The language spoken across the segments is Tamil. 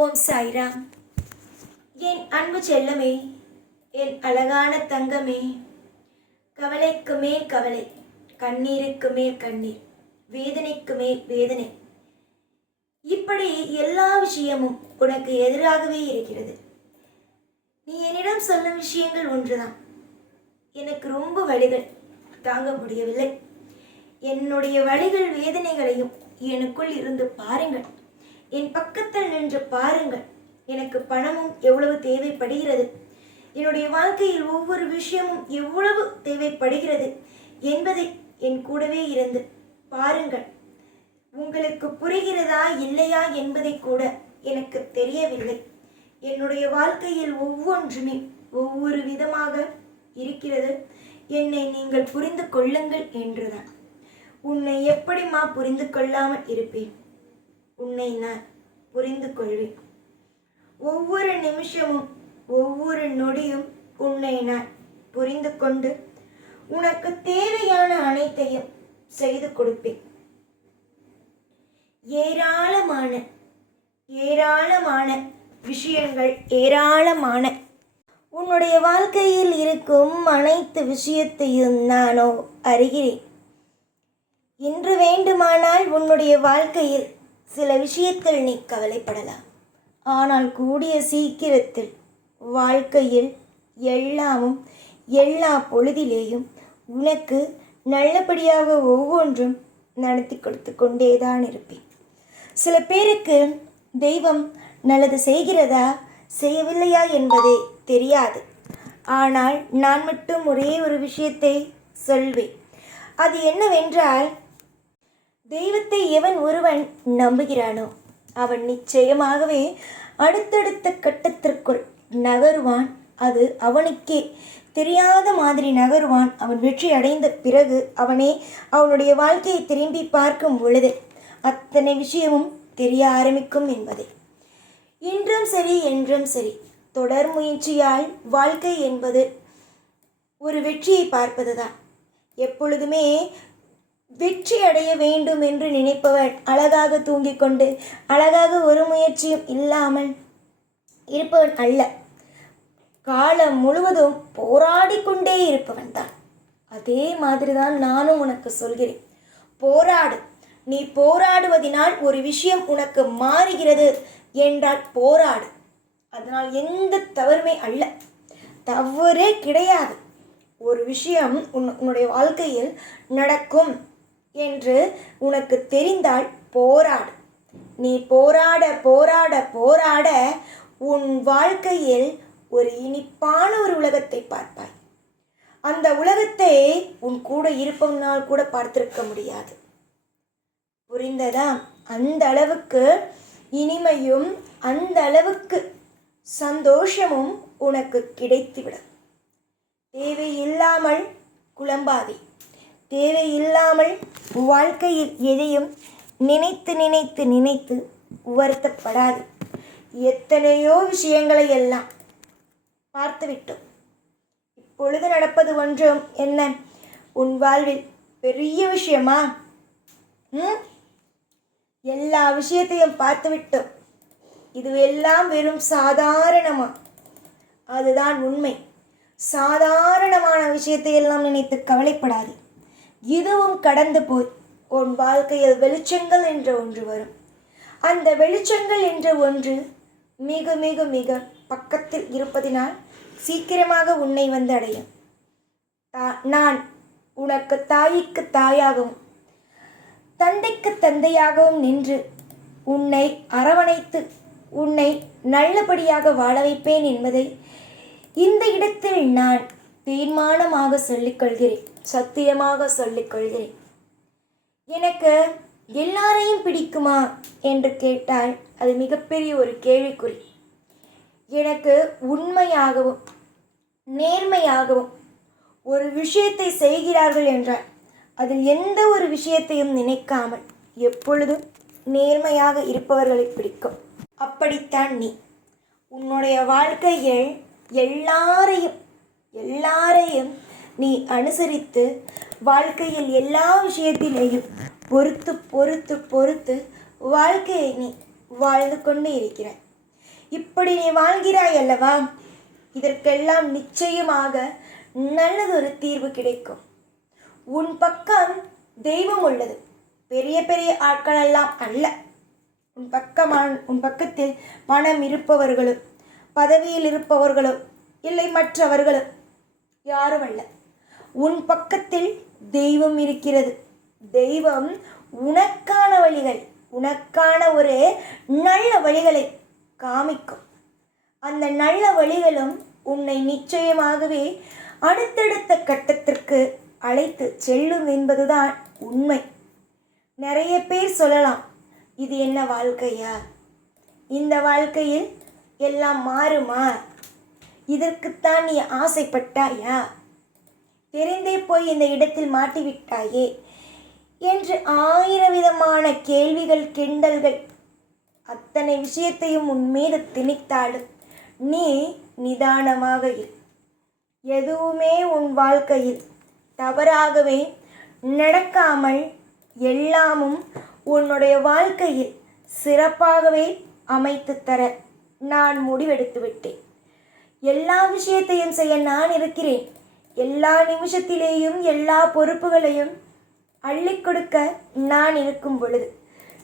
ஓம் சாய்ராம். என் அன்பு செல்லமே, என் அழகான தங்கமே, கவலைக்கு மேல் கவலை, கண்ணீருக்கு மேல் கண்ணீர், வேதனைக்கு மேல் வேதனை, இப்படி எல்லா விஷயமும் உனக்கு எதிராகவே இருக்கிறது. நீ என்னிடம் சொல்லும் விஷயங்கள் ஒன்றுதான். எனக்கு ரொம்ப வலிகள் தாங்க முடியவில்லை. என்னுடைய வலிகள் வேதனைகளையும் எனக்குள் இருந்து பாருங்கள். என் பக்கத்தில் நின்று பாருங்கள். எனக்கு பணமும் எவ்வளவு தேவைப்படுகிறது, என்னுடைய வாழ்க்கையில் ஒவ்வொரு விஷயமும் எவ்வளவு தேவைப்படுகிறது என்பதை என் கூடவே இருந்து பாருங்கள். உங்களுக்கு புரிகிறதா இல்லையா என்பதை கூட எனக்கு தெரியவில்லை. என்னுடைய வாழ்க்கையில் ஒவ்வொன்றுமே ஒவ்வொரு விதமாக இருக்கிறது. என்னை நீங்கள் புரிந்து கொள்ளுங்கள் என்றுதான். உன்னை எப்படிமா புரிந்து கொள்ளாமல் இருப்பேன்? உன்னை நான் புரிந்து கொள்வேன். ஒவ்வொரு நிமிஷமும் ஒவ்வொரு நொடியும் உன்னை நான் புரிந்து கொண்டு உனக்கு தேவையான அனைத்தையும் செய்து கொடுப்பேன். ஏராளமான ஏராளமான விஷயங்கள், ஏராளமான உன்னுடைய வாழ்க்கையில் இருக்கும் அனைத்து விஷயத்தையும் நானோ அறிகிறேன். இன்று வேண்டுமானால் உன்னுடைய வாழ்க்கையில் சில விஷயத்தில் நீ கவலைப்படலாம். ஆனால் கூடிய சீக்கிரத்தில் வாழ்க்கையில் எல்லாமும் எல்லா பொழுதிலேயும் உனக்கு நல்லபடியாக ஒவ்வொன்றும் நடத்தி கொடுத்து கொண்டேதான் இருப்பேன். சில பேருக்கு தெய்வம் நல்லது செய்கிறதா செய்யவில்லையா என்பதே தெரியாது. ஆனால் நான் மட்டும் ஒரே ஒரு விஷயத்தை சொல்வேன். அது என்னவென்றால், தெய்வத்தை எவன் ஒருவன் நம்புகிறானோ அவன் நிச்சயமாகவே அடுத்தடுத்த கட்டத்திற்குள் நகருவான். அது அவனுக்கே தெரியாத மாதிரி நகருவான். அவன் வெற்றி அடைந்த பிறகு அவனே அவனுடைய வாழ்க்கையை திரும்பி பார்க்கும் பொழுது அத்தனை விஷயமும் தெரிய ஆரம்பிக்கும் என்பதை. இன்றும் சரி என்றும் சரி, தொடர் முயற்சியால் வாழ்க்கை என்பது ஒரு வெற்றியை பார்ப்பதுதான். எப்பொழுதுமே வெற்றி அடைய வேண்டும் என்று நினைப்பவன் அழகாக தூங்கிக் கொண்டு அழகாக ஒரு முயற்சியும் இல்லாமல் இருப்பவன் அல்ல. காலம் முழுவதும் போராடி கொண்டே இருப்பவன் தான். அதே மாதிரி தான் நானும் உனக்கு சொல்கிறேன். போராடு. நீ போராடுவதினால் ஒரு விஷயம் உனக்கு மாறுகிறது என்றால் போராடு. அதனால் எந்த தவறுமே அல்ல, தவறே கிடையாது. ஒரு விஷயம் உன்னுடைய வாழ்க்கையில் நடக்கும் என்று உனக்கு தெரிந்தால் போராடு. நீ போராட போராட போராட உன் வாழ்க்கையில் ஒரு இனிப்பான ஒரு உலகத்தை பார்ப்பாய். அந்த உலகத்தை உன் கூட இருப்பவனால் கூட பார்த்திருக்க முடியாது. புரிந்ததா? அந்த அளவுக்கு இனிமையும் அந்த அளவுக்கு சந்தோஷமும் உனக்கு கிடைத்துவிடும். தேவையில்லாமல் குழம்பாதே. தேவையில்லாமல் வாழ்க்கையில் எதையும் நினைத்து நினைத்து நினைத்து வருத்தப்படாது. எத்தனையோ விஷயங்களை எல்லாம் பார்த்துவிட்டோம். இப்பொழுது நடப்பது ஒன்றும் என்ன உன் வாழ்வில் பெரிய விஷயமா? எல்லா விஷயத்தையும் பார்த்துவிட்டோம். இதுவெல்லாம் வெறும் சாதாரணமா? அதுதான் உண்மை. சாதாரணமான விஷயத்தை எல்லாம் நினைத்து கவலைப்படாது. இதுவும் கடந்து போய் உன் வாழ்க்கையில் வெளிச்சங்கள் என்ற ஒன்று வரும். அந்த வெளிச்சங்கள் என்ற ஒன்று மிக மிக மிக பக்கத்தில் இருப்பதினால் சீக்கிரமாக உன்னை வந்து அடையும். நான் உனக்கு தாய்க்கு தாயாகவும் தந்தைக்கு தந்தையாகவும் நின்று உன்னை அரவணைத்து உன்னை நல்லபடியாக வாழ வைப்பேன் என்பதை இந்த இடத்தில் நான் தீர்மானமாக சொல்லிக்கொள்கிறேன், சத்தியமாக சொல்லிக்கொள்கிறேன். எனக்கு எல்லாரையும் பிடிக்குமா என்று கேட்டால் அது மிகப்பெரிய ஒரு கேள்விக்குறி. எனக்கு உண்மையாகவும் நேர்மையாகவும் ஒரு விஷயத்தை செய்கிறார்கள் என்றால் அதில் எந்த ஒரு விஷயத்தையும் நினைக்காமல் எப்பொழுதும் நேர்மையாக இருப்பவர்களை பிடிக்கும். அப்படித்தான் நீ உன்னுடைய வாழ்க்கையில் எல்லாரையும் நீ அனுசரித்து வாழ்க்கையில் எல்லா விஷயத்திலேயும் பொறுத்து பொறுத்து பொறுத்து வாழ்க்கையை நீ வாழ்ந்து கொண்டு இருக்கிறாய். இப்படி நீ வாழ்கிறாய் அல்லவா, இதற்கெல்லாம் நிச்சயமாக நல்லதொரு தீர்வு கிடைக்கும். உன் பக்கம் தெய்வம் உள்ளது, பெரிய பெரிய ஆட்களெல்லாம் அல்ல. உன் பக்கத்தில் பணம் இருப்பவர்களும் பதவியில் இருப்பவர்களும் இல்லை மற்றவர்களும் யாரும் அல்ல. உன் பக்கத்தில் தெய்வம் இருக்கிறது. தெய்வம் உனக்கான வழிகள், உனக்கான ஒரு நல்ல வழிகளை காமிக்கும். அந்த நல்ல வழிகளும் உன்னை நிச்சயமாகவே அடுத்தடுத்த கட்டத்திற்கு அழைத்து செல்லும் என்பதுதான் உண்மை. நிறைய பேர் சொல்லலாம், இது என்ன வாழ்க்கையா, இந்த வாழ்க்கையில் எல்லாம் மாறுமா, இதற்குத்தான் நீ ஆசைப்பட்டாயா, தெரிந்தே போய் இந்த இடத்தில் மாட்டிவிட்டாயே என்று 1000 விதமான கேள்விகள், கிண்டல்கள், அத்தனை விஷயத்தையும் உன் மீது திணித்தாலும் நீ நிதானமாக இரு. எதுவுமே உன் வாழ்க்கையில் தவறாகவே நடக்காமல் எல்லாமும் உன்னுடைய வாழ்க்கையில் சிறப்பாகவே அமைத்து தர நான் முடிவெடுத்து விட்டேன். எல்லா விஷயத்தையும் செய்ய நான் இருக்கிறேன். எல்லா நிமிஷத்திலேயும் எல்லா பொறுப்புகளையும் அள்ளி கொடுக்க நான் இருக்கும் பொழுது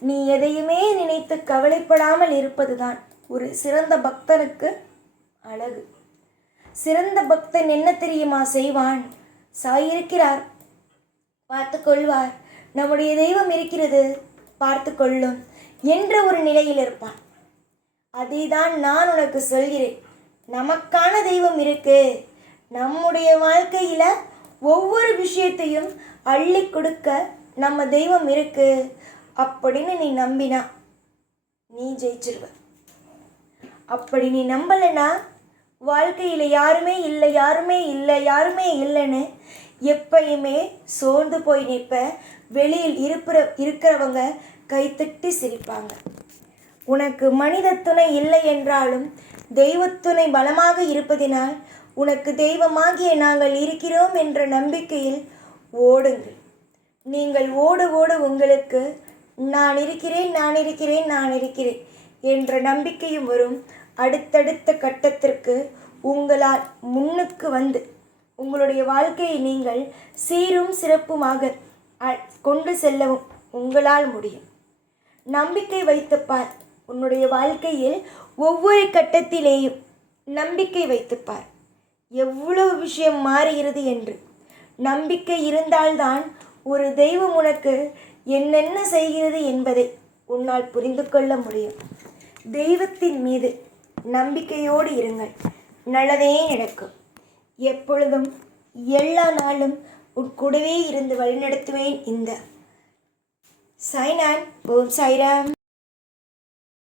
நீ எதையுமே நினைத்து கவலைப்படாமல் இருப்பதுதான் ஒரு சிறந்த பக்தனுக்கு அழகு. சிறந்த பக்தன் என்ன தெரியுமா செய்வான்? சாய் இருக்கிறார், பார்த்து கொள்வார், நம்முடைய தெய்வம் இருக்கிறது, பார்த்து கொள்ளும் என்ற ஒரு நிலையில் இருப்பான். அதை தான் நான் உனக்கு சொல்கிறேன். நமக்கான தெய்வம் இருக்கு. நம்முடைய வாழ்க்கையில ஒவ்வொரு விஷயத்தையும் அள்ளி கொடுக்க நம்ம தெய்வம் இருக்கு அப்படின்னு நீ நம்பினா நீ ஜெயிச்சிருவ. அப்படி நீ நம்பலைன்னா வாழ்க்கையில் யாருமே இல்லை, யாருமே இல்லை, யாருமே இல்லைன்னு எப்பயுமே சோர்ந்து போய் நிற்ப. வெளியில் இருக்கிறவங்க கைத்தட்டி சிரிப்பாங்க. உனக்கு மனித துணை இல்லை என்றாலும் தெய்வத்துணை பலமாக இருப்பதினால் உனக்கு தெய்வமாகிய நாங்கள் இருக்கிறோம் என்ற நம்பிக்கையில் ஓடுங்கள். நீங்கள் ஓடு ஓடு உங்களுக்கு நான் இருக்கிறேன், நான் இருக்கிறேன், நான் இருக்கிறேன் என்ற நம்பிக்கையும் வரும். அடுத்தடுத்த கட்டத்திற்கு உங்களால் முன்னுக்கு வந்து உங்களுடைய வாழ்க்கையை நீங்கள் சீரும் சிறப்புமாக கொண்டு செல்லவும் உங்களால் முடியும். நம்பிக்கை வைத்துப்பார். உன்னுடைய வாழ்க்கையில் ஒவ்வொரு கட்டத்திலேயும் நம்பிக்கை வைத்துப்பார். எவ்வளவு விஷயம் மாறுகிறது என்று நம்பிக்கை இருந்தால்தான் ஒரு தெய்வம் உனக்கு என்னென்ன செய்கிறது என்பதை உன்னால் புரிந்து கொள்ள முடியும். தெய்வத்தின் மீது நம்பிக்கையோடு இருங்கள், நல்லதே நடக்கும். எப்பொழுதும் எல்லா நாளும் உன் கூடவே இருந்து வழிநடத்துவேன். இந்த சாய்நான். ஓம் சாய்ராம்.